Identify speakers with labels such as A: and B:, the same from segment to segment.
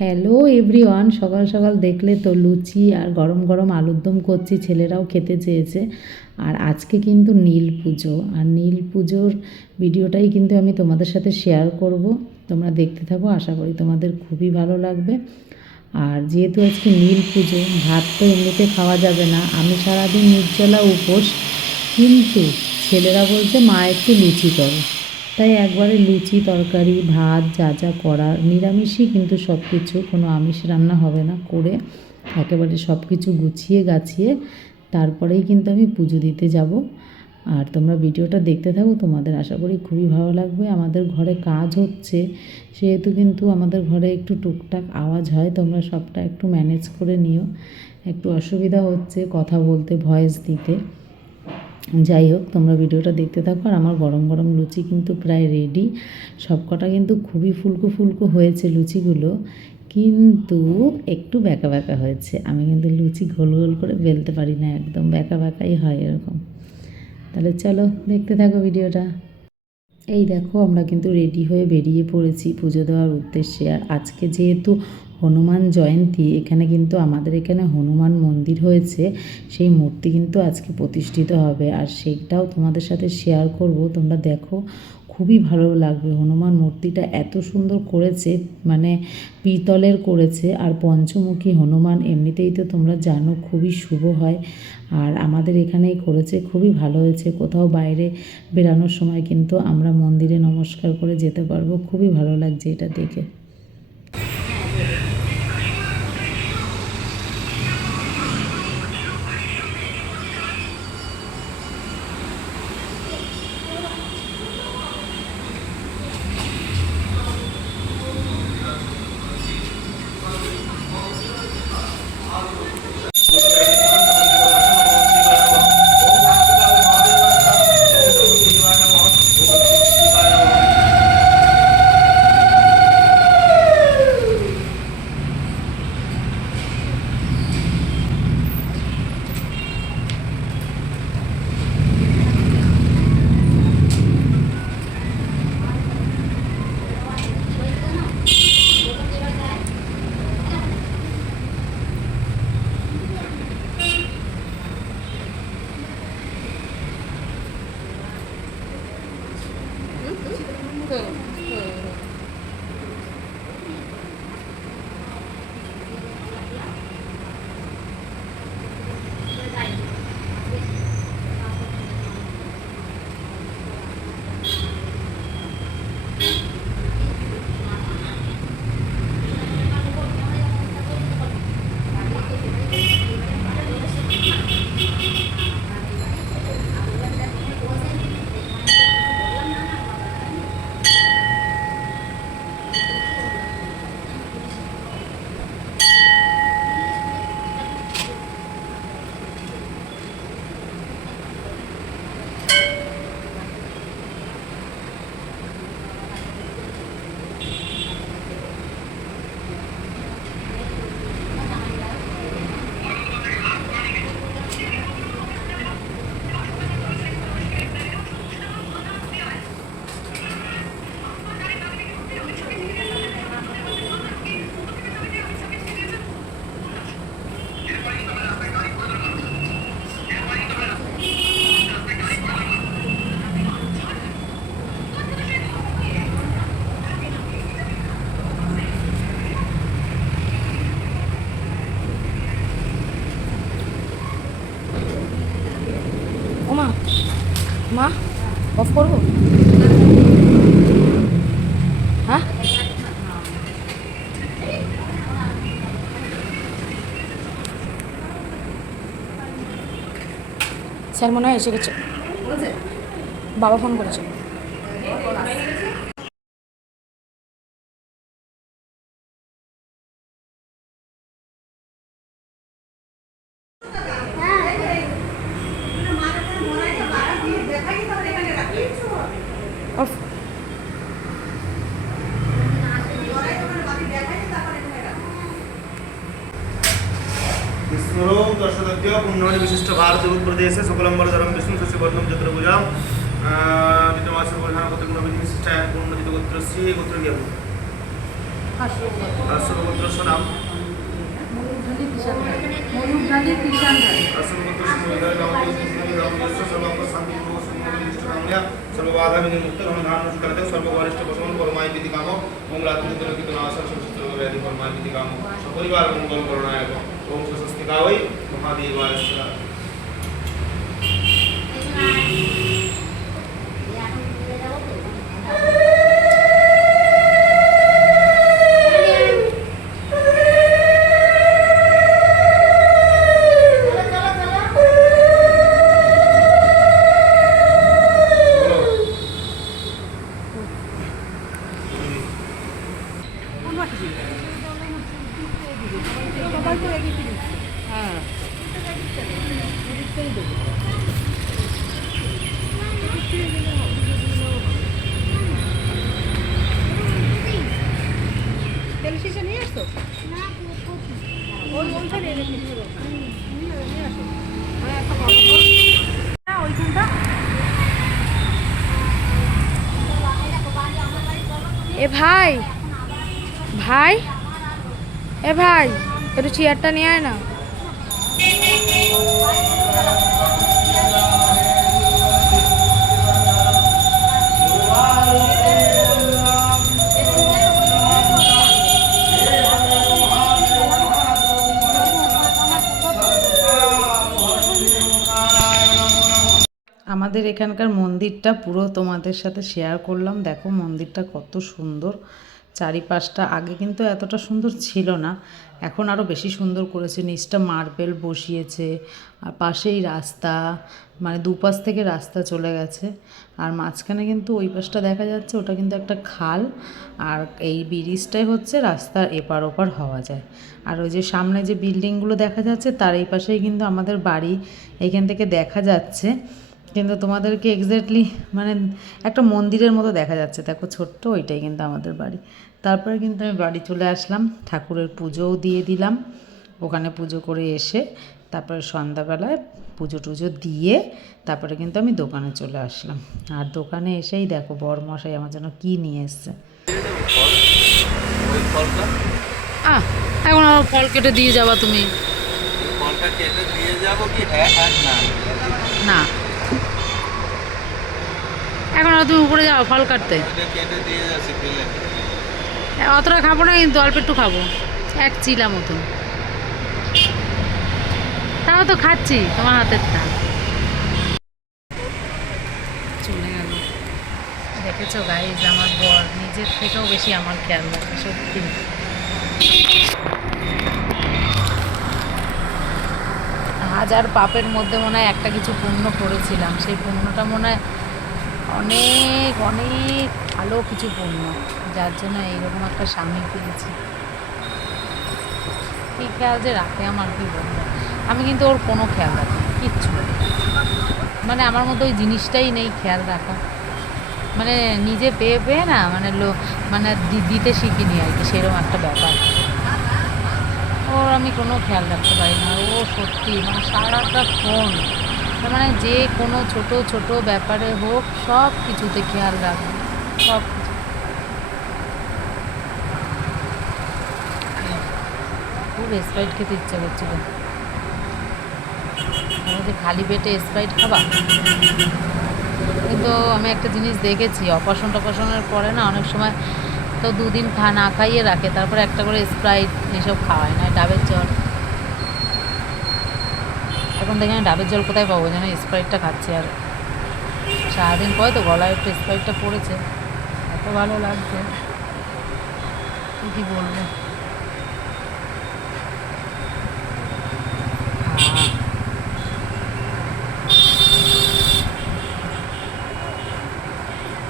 A: Hello everyone সকাল সকাল দেখলে তো লুচি আর গরম গরম আলুর দম করছি, ছেলেরাও খেতে চেয়েছে। আর আজকে কিন্তু নীল পুজো। আর নীল পুজোর ভিডিওটাই কিন্তু আমি তোমাদের সাথে শেয়ার করব। তোমরা দেখতে থাকো, আশা করি তোমাদের খুবই ভালো লাগবে। আর যেহেতু আজকে নীল পুজো, ভাত তো এমনিতে খাওয়া যাবে না। আমি সারাদিন নির্জলা উপোস, কিন্তু ছেলেরা বলছে, মা, একটু লুচি করো। তাই একবারে লুচি, তরকারি, ভাত, যা যা করার, নিরামিষই কিন্তু সব কিছু কোনো আমিষ রান্না হবে না, করে একেবারে সব কিছু গুছিয়ে গাছিয়ে তারপরেই কিন্তু আমি পুজো দিতে যাব। আর তোমরা ভিডিওটা দেখতে থাকো, তোমাদের আশা করি খুবই ভালো লাগবে। আমাদের ঘরে কাজ হচ্ছে, সেহেতু কিন্তু আমাদের ঘরে একটু টুকটাক আওয়াজ হয়, তোমরা সবটা একটু ম্যানেজ করে নিও। একটু অসুবিধা হচ্ছে কথা বলতে ভয়েস দিতে। যাই হোক, তোমরা ভিডিওটা দেখতে থাকো আর আমার গরম গরম লুচি কিন্তু প্রায় রেডি সবকটা কিন্তু খুবই ফুলকো ফুলকো হয়েছে লুচিগুলো, কিন্তু একটু ব্যাকা ব্যাকা হয়েছে। আমি কিন্তু লুচি গোল গোল করে বেলতে পারি না, একদম ব্যাকা ব্যাকাই হয় এরকম। তাহলে চলো দেখতে থাকো ভিডিওটা। এই দেখো, আমরা কিন্তু রেডি হয়ে বেরিয়ে পড়েছি পুজো দেওয়ার উদ্দেশ্যে। আর আজকে যেহেতু হনুমান জয়ন্তী, এখানে কিন্তু আমাদের এখানে হনুমান মন্দির হয়েছে, সেই মূর্তি কিন্তু আজকে প্রতিষ্ঠিত হবে। আর সেইটাও তোমাদের সাথে শেয়ার করব। তোমরা দেখো, খুবই ভালো লাগবে। হনুমান মূর্তিটা এত সুন্দর করেছে মানে পিতলের করেছে। আর পঞ্চমুখী হনুমান এমনিতেই তো তোমরা জানো, খুবই শুভ হয়। আর আমাদের এখানেই করেছে, খুবই ভালো হয়েছে। কোথাও বাইরে বেরানোর সময় কিন্তু আমরা মন্দিরে নমস্কার করে যেতে পারব। খুবই ভালো লাগছে এটা দেখে।
B: অফ করব? হ্যাঁ? স্যার মনে হয় এসে গেছে। বাবা ফোন করেছে। স্মরো
C: দর্শতজ্ঞ পুণ্যহরি বিশিষ্ট ভারতীয় উৎপ্রদেশে শুক্লম্বরধরম বিষ্ণু শশিবর্ণম চতুর্ভুজাম নিতমাসর প্রধান প্রতিগুণবিশিষ্টায় পুণ্যজিত গোত্র শ্রী গোত্র জ্ঞান আশ্রমগোত্র নাম? সর্বগরিষ্ঠ প্রসন্ন পরমায় বিধি কাম মঙ্গলাত্মিত রক্ষিত নাশ সংসিত রোগ সপরিবার মঙ্গল করণায় ওম স্বস্তিকা ওই মহাদেবায়
A: এ ভাই ভাই এ ভাই একটু চেয়ারটা নিয়ে আয় না।
D: এখানকার মন্দিরটা পুরো তোমাদের সাথে শেয়ার করলাম। দেখো মন্দিরটা কত সুন্দর। চারিপাশটা আগে কিন্তু এতটা সুন্দর ছিল না, এখন আরও বেশি সুন্দর করেছে। নিচটা মার্বেল বসিয়েছে, আর পাশেই রাস্তা মানে দুপাশ থেকে রাস্তা চলে গেছে। আর মাঝখানে কিন্তু ওই পাশটা দেখা যাচ্ছে, ওটা কিন্তু একটা খাল। আর এই ব্রিজটাই হচ্ছে রাস্তার এপার ওপার হওয়া যায়। আর ওই যে সামনে যে বিল্ডিংগুলো দেখা যাচ্ছে, তার এই পাশেই কিন্তু আমাদের বাড়ি এখান থেকে দেখা যাচ্ছে। কিন্তু তোমাদেরকে এক্স্যাক্টলি মানে একটা মন্দিরের মতো দেখা যাচ্ছে। দেখো ছোট্ট ওইটাই কিন্তু আমাদের বাড়ি। তারপরে কিন্তু আমি বাড়ি চলে আসলাম ঠাকুরের পুজোও দিয়ে দিলাম। ওখানে পুজো করে এসে তারপরে সন্ধ্যাবেলায় পুজো টুজো দিয়ে তারপরে কিন্তু আমি দোকানে চলে আসলাম। আর দোকানে এসেই দেখো বরমশাই আমার জন্য কী নিয়ে এসছে।
A: আহ এখন আমার ফল কেটে দিয়ে যাবা তুমি।
E: ফলটা কেটে দিয়ে যাব কি? হ্যাঁ আর না।
A: না। এখন তুমি উপরে যাও, ফল কাটতে। অতটা খাব না, কিন্তু অল্প একটু খাব। এক চিলা মতন তাও তো খাচ্ছি, তোমার হাতেরটা চলে গেল। দেখেছ গাইজ আমার বর। নিজের থেকেও বেশি আমার খেয়াল রাখে, সত্যি। হাজার পাপের মধ্যে মনে হয় একটা কিছু পুণ্য করেছিলাম। সেই পুণ্যটা মনে হয় অনেক অনেক ভালো কিছু পুণ্য, যার জন্য এইরকম একটা স্বামী পেয়েছি। কি খেয়াল যে রাখে আমার কি বলব? আমি কিন্তু ওর কোনো খেয়াল রাখি কিচ্ছু। মানে আমার মতো ওই জিনিসটাই নেই খেয়াল রাখা। মানে নিজে পেয়ে পেয়ে না মানে লো মানে দিতে শিখিনি আর কি, সেরকম একটা ব্যাপার। ওর আমি কোনো খেয়াল রাখতে পারি না, ও সত্যি মানে সারাটা ফোন। মানে যে কোনো ছোট ছোট ব্যাপারে হোক, সব কিছুতে খেয়াল রাখবে। সব কিছু। খুব স্প্রাইট খেতে ইচ্ছা করছিল। আমাদের খালি পেটে স্প্রাইট খাবা? কিন্তু আমি একটা জিনিস দেখেছি, অপারেশন টপারেশনের পরে না অনেক সময় তো দুদিন খা, না খাইয়ে রাখে, তারপরে একটা করে স্প্রাইট এসব খাওয়ায় না ডাবের জল। এখন দেখি আমি ডাবের জল কোথায় পাবো যেন স্প্রাইটটা খাচ্ছি আর। সারাদিন পরে তো গলায় একটু স্প্রাইটটা পড়েছে এত ভালো লাগছে। কি বলব? হ্যাঁ।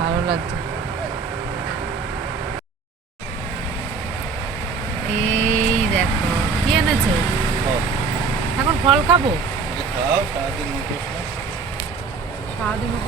A: ভালো লাগছে। এই দেখো কি এনেছো? এখন ফল খাব?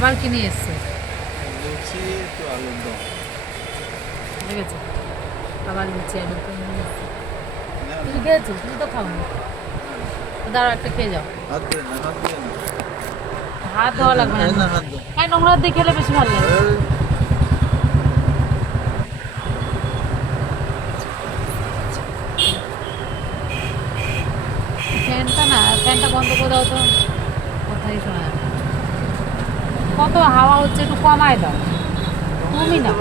A: আবার কি নিয়ে এসছে।
E: লুচি একটু আলুর দম।
A: ঠিক আছে আবার লুচি আলু তো নিয়ে এসছে। তুমি তো খাও না দাঁড়াও একটা খেয়ে যাও।
E: হাত দিয়ে না হাত দিয়ে না।
A: হাত ধোয়া লাগবে না।
E: হাত
A: হ্যাঁ নোংরা দিয়ে খেলে বেশি ভালো লাগে। ফ্যানটা না ফ্যানটা বন্ধ করে দাও তো। কোথায় শোনা কত হাওয়া হচ্ছে একটু কমায় দাও। তুমি না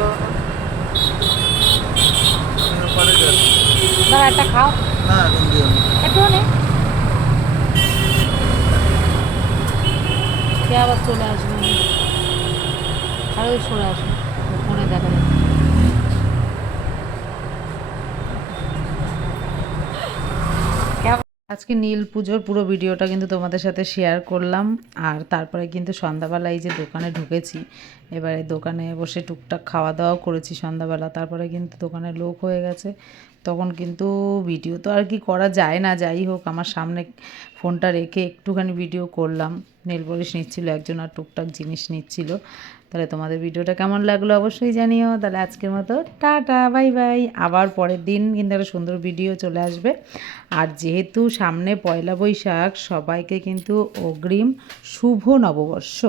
A: দাঁড়া, একটা খাও। একটু নে। আবার চলে আসবে? আর ওই সরে আসবে ফোনে দেখা যাচ্ছে। আজকে নীল পুজোর পুরো ভিডিওটা কিন্তু তোমাদের সাথে শেয়ার করলাম। আর তারপরে কিন্তু সন্ধ্যাবেলা এই যে দোকানে ঢুকেছি, এবারে দোকানে বসে টুকটাক খাওয়া দাওয়াও করেছি সন্ধ্যাবেলা। তারপরে কিন্তু দোকানে লোক হয়ে গেছে। তখন কিন্তু ভিডিও তো আর কি করা যায় না, যাই হোক, আমার সামনে ফোনটা রেখে একটুখানি ভিডিও করলাম। নেল পলিশ নিচ্ছিল, একজন আর টুকটাক জিনিস নিচ্ছিল। তাহলে তোমাদের ভিডিওটা কেমন লাগল অবশ্যই জানিও। তাহলে আজকের মতো টাটা, বাই বাই। আবার পরের দিন কিন্তু একটা সুন্দর ভিডিও চলে আসবে। আর যেহেতু সামনে পয়লা বৈশাখ, সবাইকে কিন্তু অগ্রিম শুভ নববর্ষ।